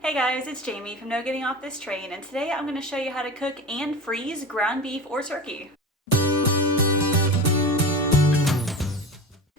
Hey guys, it's Jamie from No Getting Off This Train, and today I'm going to show you how to cook and freeze ground beef or turkey.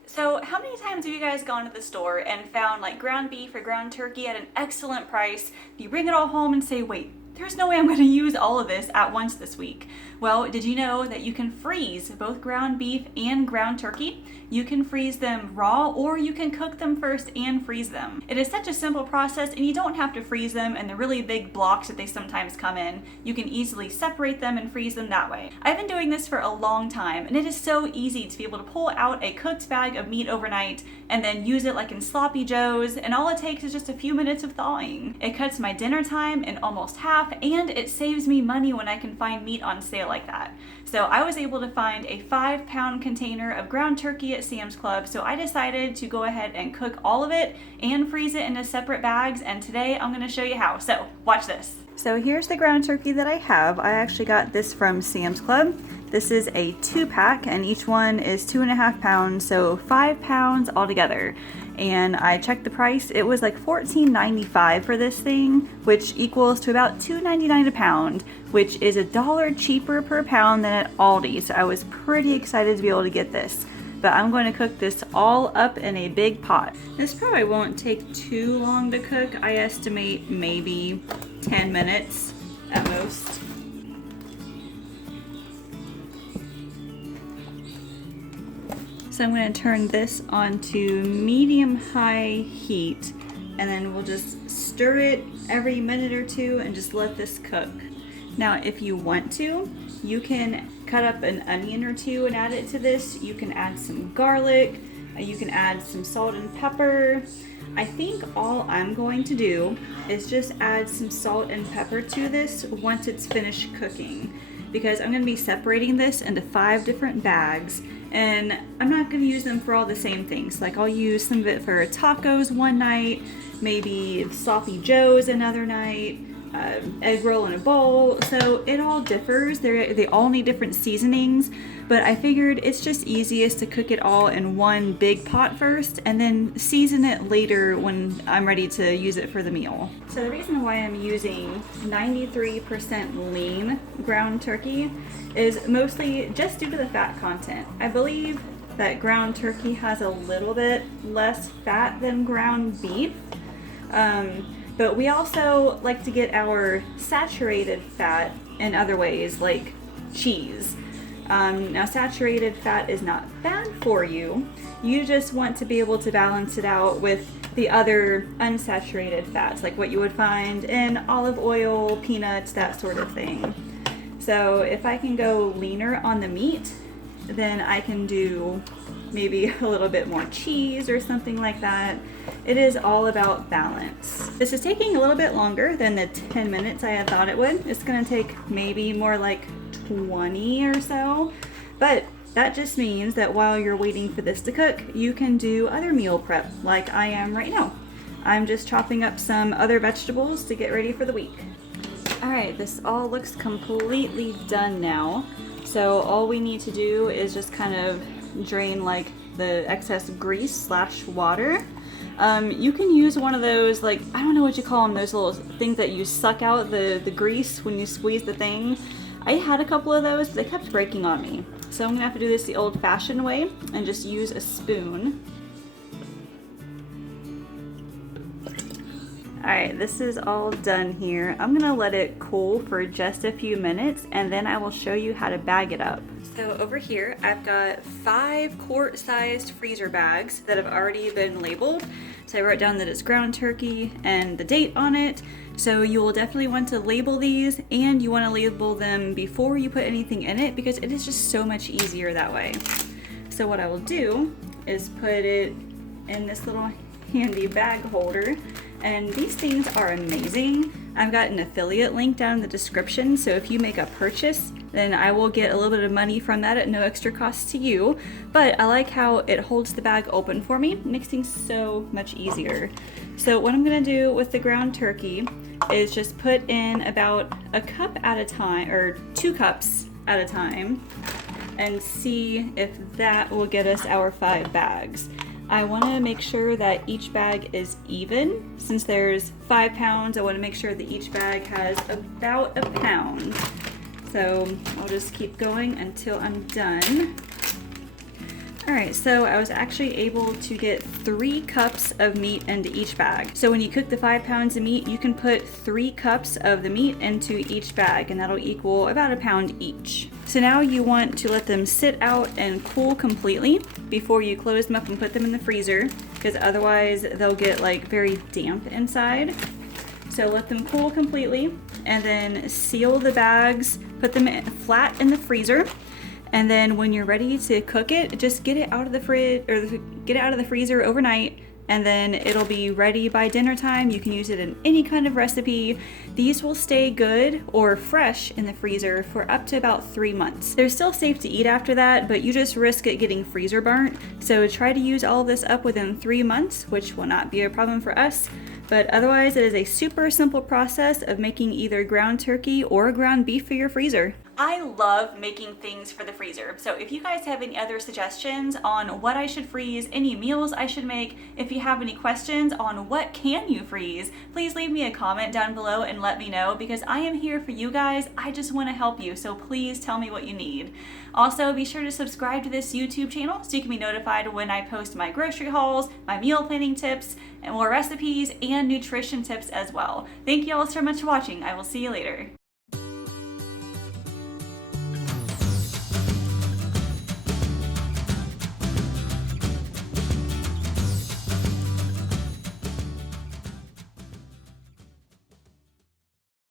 So how many times have you guys gone to the store and found like ground beef or ground turkey at an excellent price? You bring it all home and say, wait, there's no way I'm going to use all of this at once this week. Well, did you know that you can freeze both ground beef and ground turkey? You can freeze them raw or you can cook them first and freeze them. It is such a simple process and you don't have to freeze them in the really big blocks that they sometimes come in. You can easily separate them and freeze them that way. I've been doing this for a long time and it is so easy to be able to pull out a cooked bag of meat overnight and then use it like in sloppy joes, and all it takes is just a few minutes of thawing. It cuts my dinner time in almost half and it saves me money when I can find meat on sale like that. So I was able to find a 5-pound container of ground turkey at Sam's Club, so I decided to go ahead and cook all of it and freeze it into separate bags, and today I'm going to show you how. So watch this. So here's the ground turkey that I have. I actually got this from Sam's Club. This is a 2-pack and each one is 2.5 pounds, so 5 pounds altogether. And I checked the price, it was like $14.95 for this thing, which equals to about $2.99 a pound, which is $1 cheaper per pound than at Aldi. So I was pretty excited to be able to get this. But I'm going to cook this all up in a big pot. This probably won't take too long to cook. I estimate maybe 10 minutes at most. So I'm going to turn this on to medium-high heat, and then we'll just stir it every minute or two and just let this cook. Now, if you want to, you can cut up an onion or two and add it to this. You can add some garlic, you can add some salt and pepper. I think all I'm going to do is just add some salt and pepper to this once it's finished cooking, because I'm going to be separating this into 5 different bags, and I'm not going to use them for all the same things. Like I'll use some of it for tacos one night, maybe sloppy joes another night, egg roll in a bowl. So it all differs. They all need different seasonings, but I figured it's just easiest to cook it all in one big pot first and then season it later when I'm ready to use it for the meal. So the reason why I'm using 93% lean ground turkey is mostly just due to the fat content. I believe that ground turkey has a little bit less fat than ground beef. But we also like to get our saturated fat in other ways, like cheese. Now, saturated fat is not bad for you. You just want to be able to balance it out with the other unsaturated fats, like what you would find in olive oil, peanuts, that sort of thing. So if I can go leaner on the meat, then I can do maybe a little bit more cheese or something like that. It is all about balance. This is taking a little bit longer than the 10 minutes I had thought it would. It's gonna take maybe more like 20 or so, but that just means that while you're waiting for this to cook, you can do other meal prep like I am right now. I'm just chopping up some other vegetables to get ready for the week. All right, this all looks completely done now. So all we need to do is just kind of drain like the excess grease / water. You can use one of those, like, I don't know what you call them, those little things that you suck out the grease when you squeeze the thing. I had a couple of those, but they kept breaking on me. So I'm gonna have to do this the old-fashioned way and just use a spoon. Alright, this is all done here. I'm gonna let it cool for just a few minutes and then I will show you how to bag it up. So over here, I've got 5 quart-sized freezer bags that have already been labeled. So I wrote down that it's ground turkey and the date on it. So you will definitely want to label these, and you want to label them before you put anything in it because it is just so much easier that way. So what I will do is put it in this little handy bag holder, and these things are amazing. I've got an affiliate link down in the description, so if you make a purchase, then I will get a little bit of money from that at no extra cost to you. But I like how it holds the bag open for me. It makes things so much easier. So what I'm gonna do with the ground turkey is just put in about a cup at a time, or 2 cups at a time, and see if that will get us our 5 bags. I want to make sure that each bag is even. Since there's 5 pounds, I want to make sure that each bag has about a pound. So I'll just keep going until I'm done. Alright, so I was actually able to get 3 cups of meat into each bag. So when you cook the 5 pounds of meat, you can put 3 cups of the meat into each bag, and that'll equal about a pound each. So now you want to let them sit out and cool completely before you close them up and put them in the freezer, because otherwise they'll get like very damp inside. So let them cool completely, and then seal the bags, put them flat in the freezer. And then when you're ready to cook it, just get it out of the fridge or get it out of the freezer overnight, and then it'll be ready by dinner time. You can use it in any kind of recipe. These will stay good or fresh in the freezer for up to about 3 months. They're still safe to eat after that, but you just risk it getting freezer burnt. So try to use all of this up within 3 months, which will not be a problem for us. But otherwise, it is a super simple process of making either ground turkey or ground beef for your freezer. I love making things for the freezer. So if you guys have any other suggestions on what I should freeze, any meals I should make, if you have any questions on what can you freeze, please leave me a comment down below and let me know, because I am here for you guys. I just want to help you, so please tell me what you need. Also, be sure to subscribe to this YouTube channel so you can be notified when I post my grocery hauls, my meal planning tips, and more recipes and nutrition tips as well. Thank you all so much for watching. I will see you later.